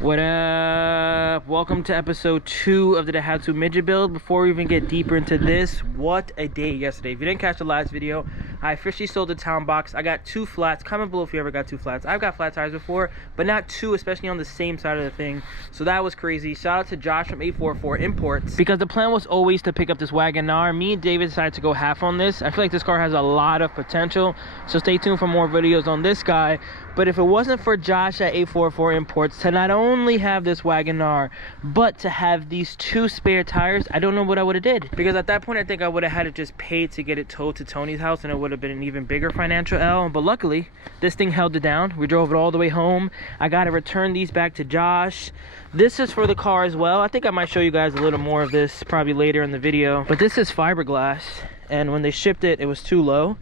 What up? Welcome to episode 2 of the Daihatsu Midget build. Before we even get deeper into this, what a day yesterday. If you didn't catch the last video, I officially sold the town box. I got 2 flats. Comment below if you ever got 2 flats. I've got flat tires before, but not 2, especially on the same side of the thing. So that was crazy. Shout out to Josh from 844 Imports, because the plan was always to pick up this Wagon R. Me and David decided to go half on this. I feel like this car has a lot of potential, so stay tuned for more videos on this guy. But if it wasn't for Josh at 844 Imports to not only have this Wagon R, but to have these 2 spare tires, I don't know what I would have did. Because at that point, I think I would have had to just pay to get it towed to Tony's house, and it would have been an even bigger financial L. But luckily, this thing held it down. We drove it all the way home. I got to return these back to Josh. This is for the car as well. I think I might show you guys a little more of this probably later in the video. But this is fiberglass, and when they shipped it, it was too low.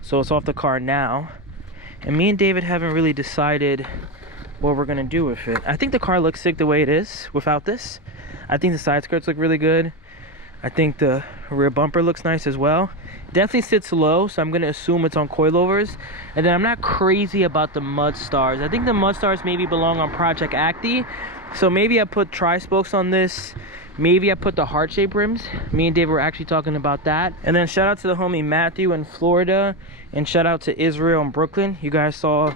So it's off the car now. And me and David haven't really decided what we're gonna do with it. I think the car looks sick the way it is without this. I think the side skirts look really good. I think the rear bumper looks nice as well. Definitely sits low, so I'm gonna assume it's on coilovers. And then I'm not crazy about the mud stars. I think the mud stars maybe belong on Project Acti. So maybe I put tri-spokes on this. Maybe I put the heart-shaped rims. Me and Dave were actually talking about that. And then shout out to the homie Matthew in Florida. And shout out to Israel in Brooklyn. You guys saw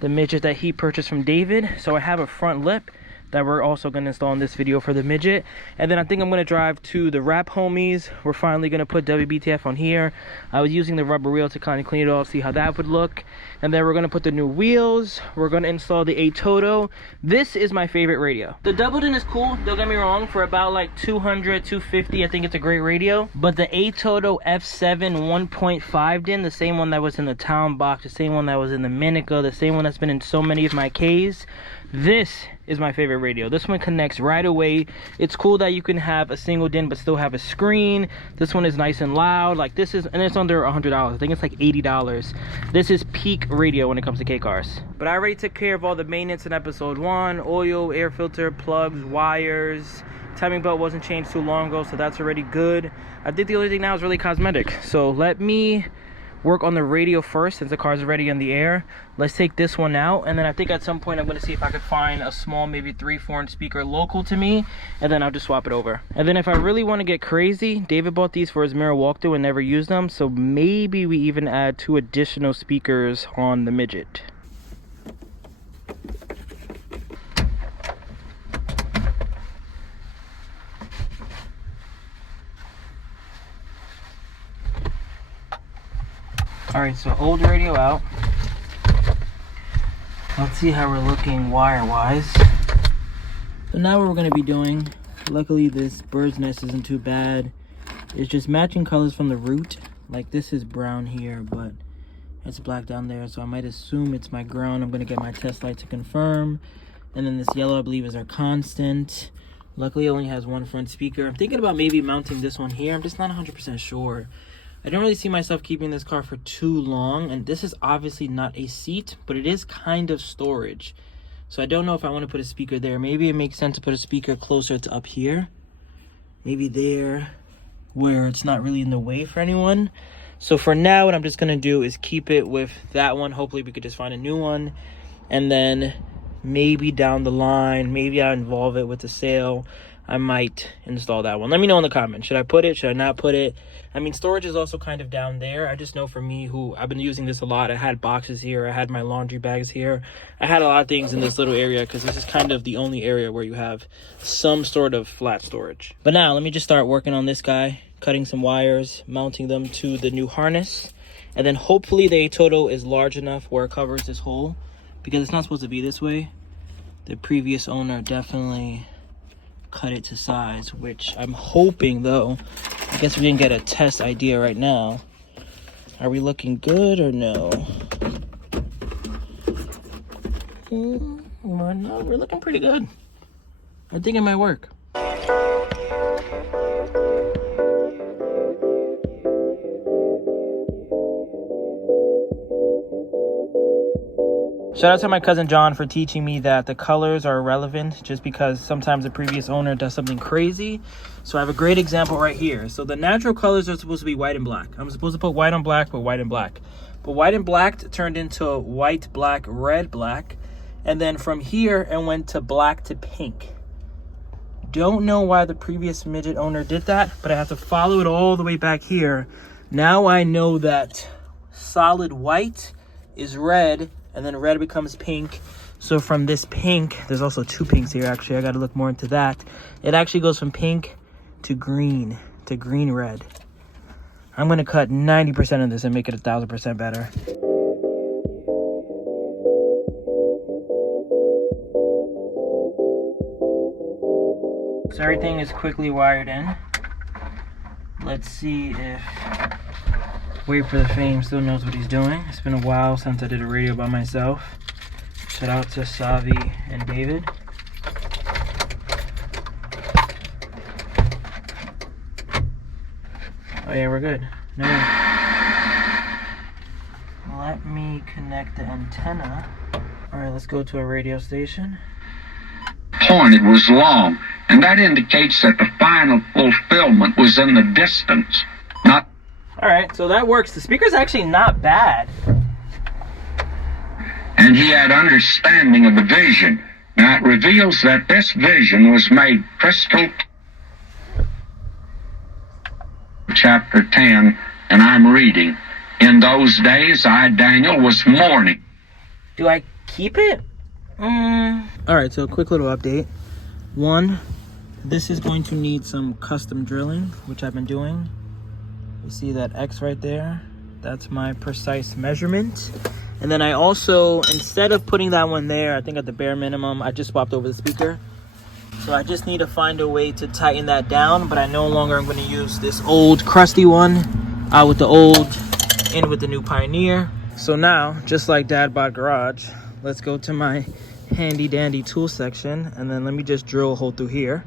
the midget that he purchased from David. So I have a front lip that we're also going to install in this video for the midget. And then I think I'm going to drive to the wrap homies. We're finally going to put WBTF on here. I was using the rubber wheel to kind of clean it off, see how that would look. And then we're going to put the new wheels. We're going to install the ATOTO. This is my favorite radio. The double din is cool, don't get me wrong. For about like 200, 250, I think it's a great radio. But the ATOTO F7 1.5 din, the same one that was in the town box, the same one that was in the Minica, the same one that's been in so many of my Ks, this is my favorite radio. This one connects right away. It's cool that you can have a single din but still have a screen. This one is nice and loud. Like this is, and it's under $100. I think it's like $80. This is peak radio when it comes to K cars. But I already took care of all the maintenance in episode 1. Oil, air filter, plugs, wires. Timing belt wasn't changed too long ago, so that's already good. I think the only thing now is really cosmetic. So let me work on the radio first since the car's already in the air. Let's take this one out, and then I think at some point I'm going to see if I could find a small, maybe 3/4 inch speaker local to me, and then I'll just swap it over. And then if I really want to get crazy, David bought these for his mirror walkthrough and never used them, so maybe we even add 2 additional speakers on the midget. Alright, so old radio out. Let's see how we're looking wire-wise. So now what we're going to be doing, luckily this bird's nest isn't too bad, is just matching colors from the root. Like this is brown here, but it's black down there, so I might assume it's my ground. I'm going to get my test light to confirm. And then this yellow, I believe, is our constant. Luckily it only has 1 front speaker. I'm thinking about maybe mounting this one here. I'm just not 100% sure. I don't really see myself keeping this car for too long, and this is obviously not a seat, but it is kind of storage. So I don't know if I want to put a speaker there. Maybe it makes sense to put a speaker closer to up here. Maybe there, where it's not really in the way for anyone. So for now, what I'm just going to do is keep it with that one. Hopefully we could just find a new one. And then maybe down the line, maybe I'll involve it with the sale. I might install that one. Let me know in the comments. Should I put it? Should I not put it? I mean, storage is also kind of down there. I just know for me, who I've been using this a lot. I had boxes here. I had my laundry bags here. I had a lot of things in this little area because this is kind of the only area where you have some sort of flat storage. But now, let me just start working on this guy, cutting some wires, mounting them to the new harness. And then hopefully the ATOTO is large enough where it covers this hole, because it's not supposed to be this way. The previous owner definitely cut it to size, which I'm hoping, though, I guess we didn't get a test idea right now. Are we looking good or no? No, we're looking pretty good. I think it might work. Shout out to my cousin John for teaching me that the colors are irrelevant just because sometimes the previous owner does something crazy. So I have a great example right here. So the natural colors are supposed to be white and black. I'm supposed to put white on black, but white and black. But white and black turned into white, black, red, black. And then from here, it went to black to pink. Don't know why the previous Midget owner did that, but I have to follow it all the way back here. Now I know that solid white is red, and then red becomes pink. So from this pink, there's also two pinks here actually, I gotta look more into that. It actually goes from pink to green red. I'm gonna cut 90% of this and make it 1000% better. So everything is quickly wired in. Let's see if WayBeforeTheFame still knows what he's doing. It's been a while since I did a radio by myself. Shout out to Savi and David. Oh yeah, we're good. No. Let me connect the antenna. All right, let's go to a radio station. Point, it was long, and that indicates that the final fulfillment was in the distance. Not. All right, so that works. The speaker's actually not bad. And he had understanding of the vision. Now it reveals that this vision was made crystal. Chapter 10, and I'm reading. In those days, I, Daniel, was mourning. Do I keep it? All right, so a quick little update. One, this is going to need some custom drilling, which I've been doing. You see that X right there? That's my precise measurement. And then I also, instead of putting that one there, I think at the bare minimum, I just swapped over the speaker. So I just need to find a way to tighten that down, but I no longer am going to use this old crusty one out with the old, in with the new Pioneer. So now, just like Dad Bought Garage, let's go to my handy dandy tool section, and then let me just drill a hole through here.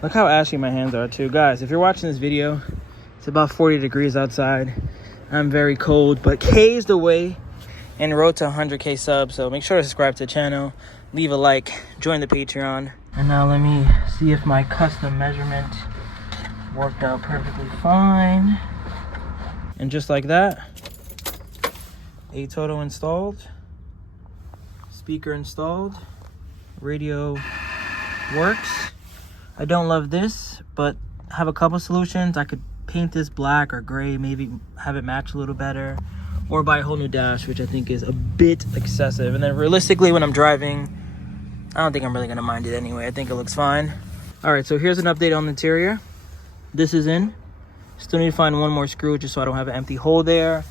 Look how ashy my hands are too. Guys, if you're watching this video, it's about 40 degrees outside. I'm very cold, but K is the way and road to 100K subs, so make sure to subscribe to the channel, leave a like, join the Patreon. And now let me see if my custom measurement worked out perfectly fine. And just like that, ATOTO installed, speaker installed, radio works. I don't love this, but I have a couple solutions. I could paint this black or gray, maybe have it match a little better, or buy a whole new dash, which I think is a bit excessive. And then realistically, when I'm driving, I don't think I'm really gonna mind it anyway. I think it looks fine. All right, so here's an update on the interior. This is in. Still need to find one more screw just so I don't have an empty hole there.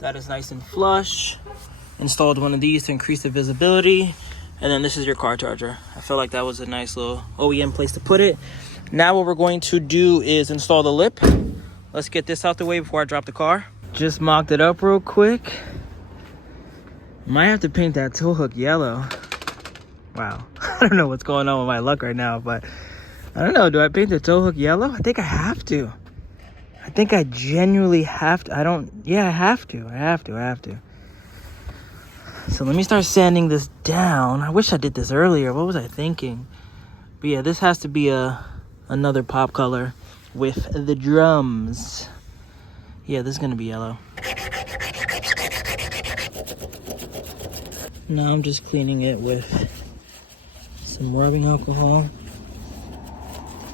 That is nice and flush. Installed one of these to increase the visibility. And then this is your car charger. I feel like that was a nice little OEM place to put it. Now what we're going to do is install the lip. Let's get this out the way before I drop the car. Just mocked it up real quick. Might have to paint that tool hook yellow. Wow. I don't know what's going on with my luck right now, but I don't know. Do I paint the tow hook yellow? I think I have to. I think I genuinely have to. I have to. So let me start sanding this down. I wish I did this earlier. What was I thinking? But yeah, this has to be another pop color with the drums. Yeah, this is gonna be yellow. Now I'm just cleaning it with some rubbing alcohol.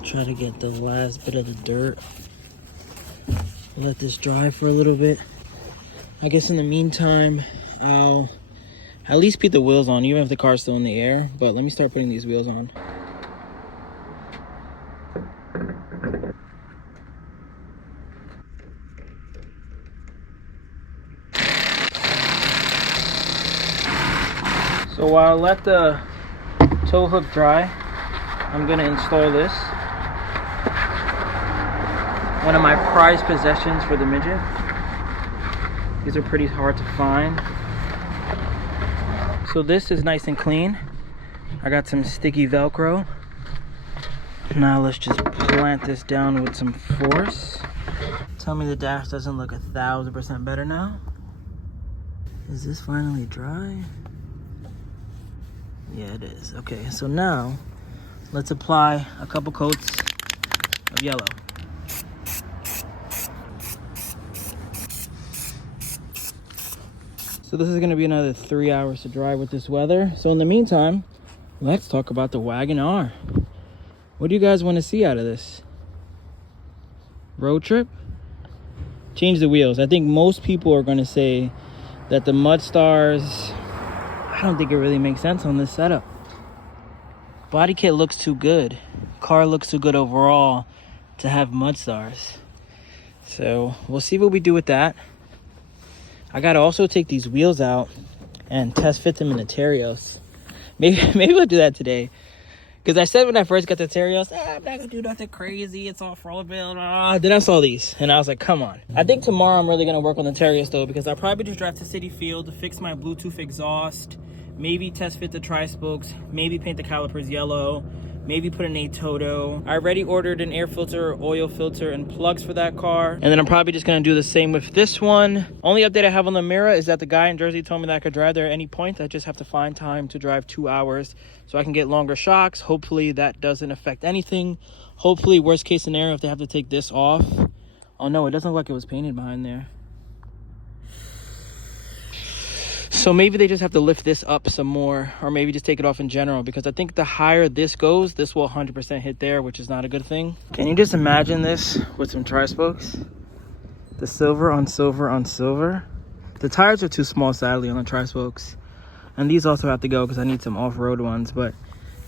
Try to get the last bit of the dirt. Let this dry for a little bit. I guess in the meantime, I'll at least put the wheels on, even if the car's still in the air. But let me start putting these wheels on. So while I let the tow hook dry, I'm gonna install this. One of my prized possessions for the Midget. These are pretty hard to find. So this is nice and clean. I got some sticky Velcro. Now let's just plant this down with some force. Tell me the dash doesn't look 1000% better now. Is this finally dry? Yeah, it is. Okay, so now let's apply a couple coats of yellow. So this is gonna be another 3 hours to drive with this weather. So in the meantime, let's talk about the Wagon R. What do you guys want to see out of this? Road trip? Change the wheels. I think most people are gonna say that the Mud Stars, I don't think it really makes sense on this setup. Body kit looks too good. Car looks too good overall to have Mud Stars. So we'll see what we do with that. I gotta also take these wheels out and test fit them in the Terios. Maybe we'll do that today. Because I said when I first got the Terios, I'm not gonna do nothing crazy, it's all road build. Then I saw these and I was like, come on. I think tomorrow I'm really gonna work on the Terios though, because I'll probably just drive to City Field to fix my Bluetooth exhaust, maybe test fit the tri-spokes, maybe paint the calipers yellow, maybe put an ATOTO. I already ordered an air filter, oil filter, and plugs for that car. And then I'm probably just gonna do the same with this one. Only update I have on the Mira is that the guy in Jersey told me that I could drive there at any point. I just have to find time to drive 2 hours so I can get longer shocks. Hopefully that doesn't affect anything. Hopefully, worst case scenario, if they have to take this off. Oh no, it doesn't look like it was painted behind there. So maybe they just have to lift this up some more, or maybe just take it off in general, because I think the higher this goes, this will 100% hit there, which is not a good thing. Can you just imagine this with some tri-spokes? The silver on silver on silver. The tires are too small, sadly, on the tri-spokes. And these also have to go because I need some off-road ones, but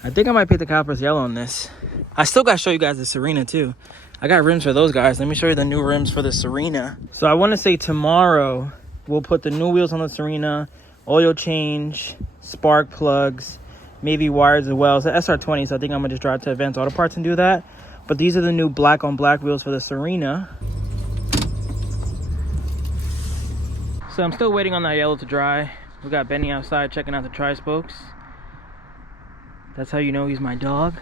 I think I might paint the calipers yellow on this. I still got to show you guys the Serena too. I got rims for those guys. Let me show you the new rims for the Serena. So I want to say tomorrow, we'll put the new wheels on the Serena, oil change, spark plugs, maybe wires as well. It's an SR20, so I think I'm gonna just drive to Advanced Auto Parts and do that. But these are the new black on black wheels for the Serena. So I'm still waiting on that yellow to dry. We got Benny outside checking out the tri-spokes. That's how you know he's my dog.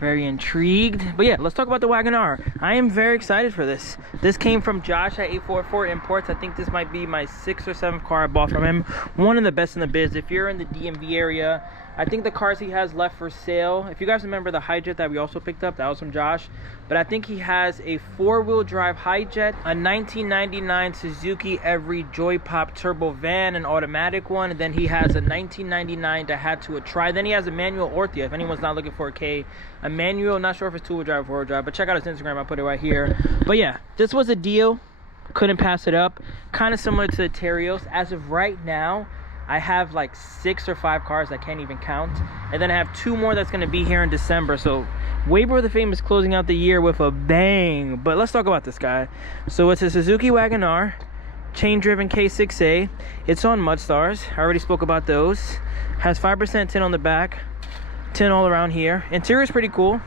Very intrigued. But yeah, let's talk about the Wagon R. I am very excited for this. This came from Josh at 844 Imports. I think this might be my 6th or 7th car I bought from him. One of the best in the biz. If you're in the DMV area, I think the cars he has left for sale, if you guys remember the Hijet that we also picked up, that was from Josh. But I think he has a 4-wheel drive Hijet, a 1999 Suzuki Every Joy Pop Turbo Van, an automatic one, and then he has a 1999 Daihatsu Tri. Then he has a manual Orthia, if anyone's not looking for a manual, not sure if it's 2-wheel drive or 4-wheel drive, but check out his Instagram, I'll put it right here. But yeah, this was a deal, couldn't pass it up. Kind of similar to the Terios. As of right now, I have like 6 or 5 cars I can't even count, and then I have 2 more that's going to be here in December. So WayBeforeTheFame is closing out the year with a bang. But let's talk about this guy. So it's a Suzuki Wagon R, chain driven K6A. It's on Mud Stars. I already spoke about those. Has 5% tint on the back, tint all around here. Interior is pretty cool.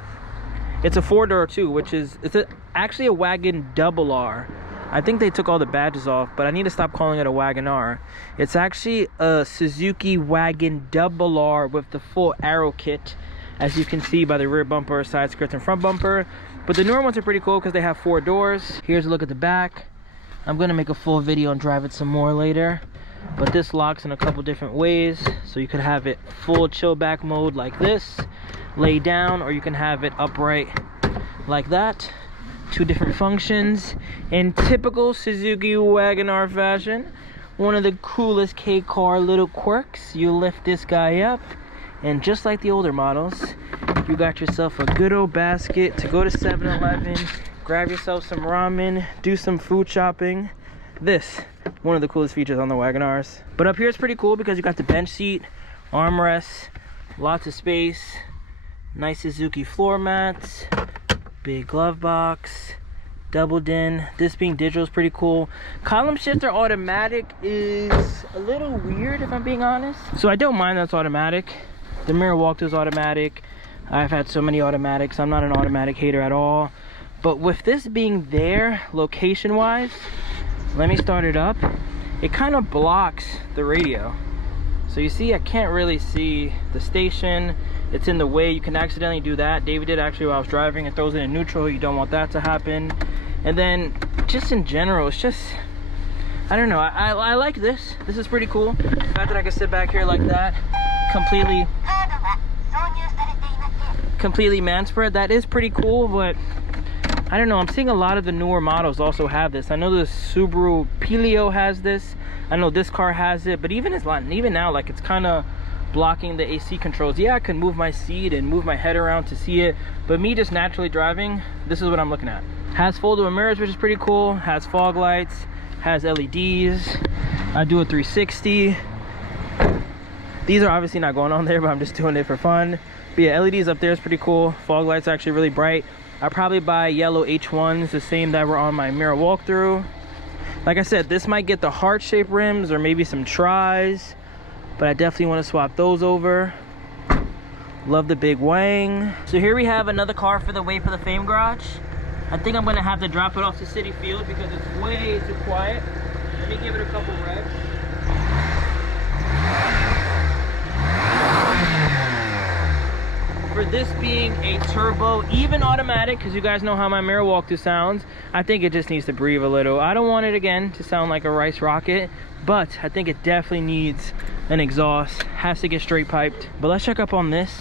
It's a 4-door too, which is actually a Wagon RR. I think they took all the badges off, but I need to stop calling it a Wagon R. It's actually a Suzuki Wagon RR with the full aero kit, as you can see by the rear bumper, side skirts, and front bumper. But the newer ones are pretty cool because they have 4 doors. Here's a look at the back. I'm gonna make a full video and drive it some more later. But this locks in a couple different ways, so you could have it full chill back mode like this, lay down, or you can have it upright like that. 2 different functions in typical Suzuki Wagon R fashion. One of the coolest K-car little quirks. You lift this guy up, and just like the older models, you got yourself a good old basket to go to 7-Eleven, grab yourself some ramen, do some food shopping. This, one of the coolest features on the Wagon Rs. But up here it's pretty cool because you got the bench seat, armrests, lots of space, nice Suzuki floor mats, big glove box, double din. This being digital is pretty cool. Column shifter automatic is a little weird, if I'm being honest. So I don't mind that's automatic. The mirror walk is automatic. I've had so many automatics. I'm not an automatic hater at all. But with this being there, location wise, let me start it up. It kind of blocks the radio. So you see, I can't really see the station. It's in the way. You can accidentally do that. David did actually while I was driving. It throws it in neutral. You don't want that to happen. And then just in general, it's just, I don't know. I like this. This is pretty cool. The fact that I can sit back here like that, completely man spread, that is pretty cool. But I don't know, I'm seeing a lot of the newer models also have this. I know the Subaru Palio has this. I know this car has it, but even now, like, it's kind of blocking the AC controls. Yeah, I can move my seat and move my head around to see it, but me just naturally driving, this is what I'm looking at. Has foldable mirrors, which is pretty cool. Has fog lights, has LEDs. I do a 360. These are obviously not going on there, but I'm just doing it for fun. But yeah, LEDs up there is pretty cool. Fog lights are actually really bright. I'll probably buy yellow H1s, the same that were on my mirror walkthrough. Like I said, this might get the heart-shaped rims or maybe some tries, but I definitely want to swap those over. Love the big wang. So here we have another car for the Wait for the Fame garage. I think I'm gonna have to drop it off to City Field because it's way too quiet. Let me give it a couple revs. For this being a turbo, even automatic, because you guys know how my mirror walkthrough sounds, I think it just needs to breathe a little. I don't want it again to sound like a rice rocket, but I think it definitely needs an exhaust. Has to get straight piped. But let's check up on this.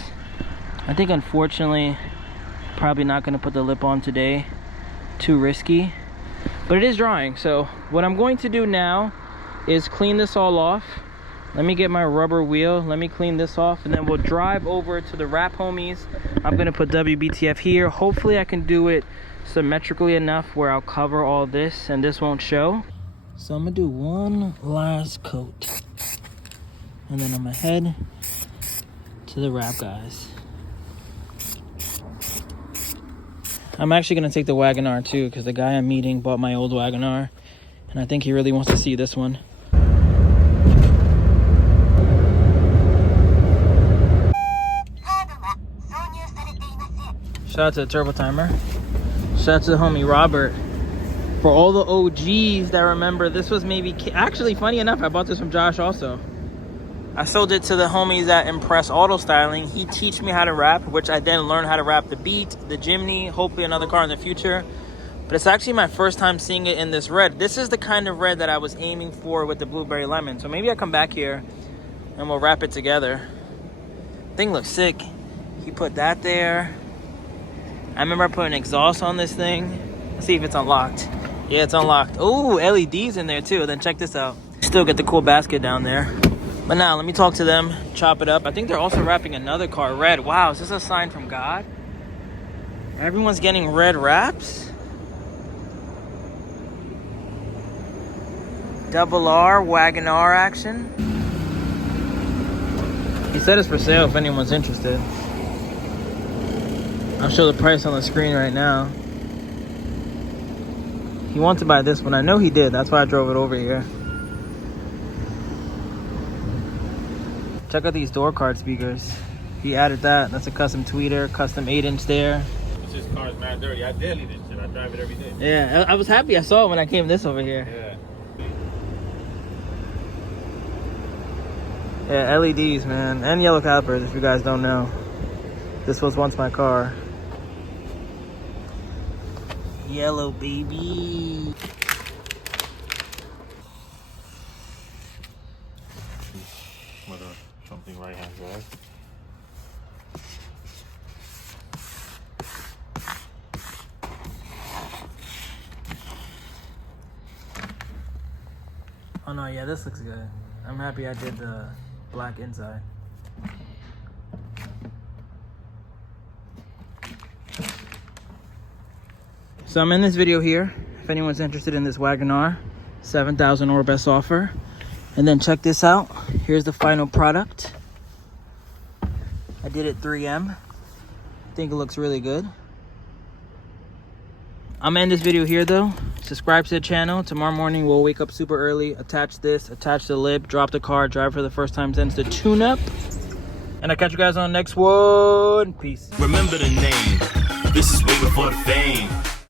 I think unfortunately, probably not going to put the lip on today. Too risky. But it is drying, so what I'm going to do now is clean this all off. Let me get my rubber wheel, let me clean this off, and then we'll drive over to the wrap homies. I'm gonna put WBTF here. Hopefully I can do it symmetrically enough where I'll cover all this and this won't show. So I'm gonna do one last coat. And then I'm gonna head to the wrap guys. I'm actually gonna take the Wagon R too, because the guy I'm meeting bought my old Wagon R, and I think he really wants to see this one. Shout out to the turbo timer. Shout out to the homie Robert. For all the OGs that remember, this was maybe, actually funny enough, I bought this from Josh also. I sold it to the homies at Impress Auto Styling. He teach me how to wrap, which I then learned how to wrap the Beat, the Jimny, hopefully another car in the future. But it's actually my first time seeing it in this red. This is the kind of red that I was aiming for with the blueberry lemon. So maybe I come back here and we'll wrap it together. Thing looks sick. He put that there. I remember putting exhaust on this thing. Let's see if it's unlocked. Yeah, it's unlocked. Oh, LEDs in there too. Then check this out. Still get the cool basket down there. But now, let me talk to them, chop it up. I think they're also wrapping another car red. Wow, is this a sign from God? Everyone's getting red wraps? Double R, Wagon R action. He said it's for sale if anyone's interested. I'll show the price on the screen right now. He wanted to buy this one. I know he did. That's why I drove it over here. Check out these door card speakers. He added that. That's a custom tweeter, custom 8-inch there. This car's mad dirty. I daily this shit. I drive it every day. Yeah, I was happy I saw it when I came this over here. Yeah, LEDs, man. And yellow calipers, if you guys don't know. This was once my car. Yellow, baby. Something right hand drive. Oh no, yeah, this looks good. I'm happy I did the black inside. So I'm in this video here. If anyone's interested in this Wagon R, 7,000 or best offer. And then check this out. Here's the final product. I did it 3M. I think it looks really good. I'm gonna end this video here though. Subscribe to the channel. Tomorrow morning we'll wake up super early, attach this, attach the lip, drop the car, drive for the first time since the tune-up. And I'll catch you guys on the next one. Peace. Remember the name. This is way before the fame.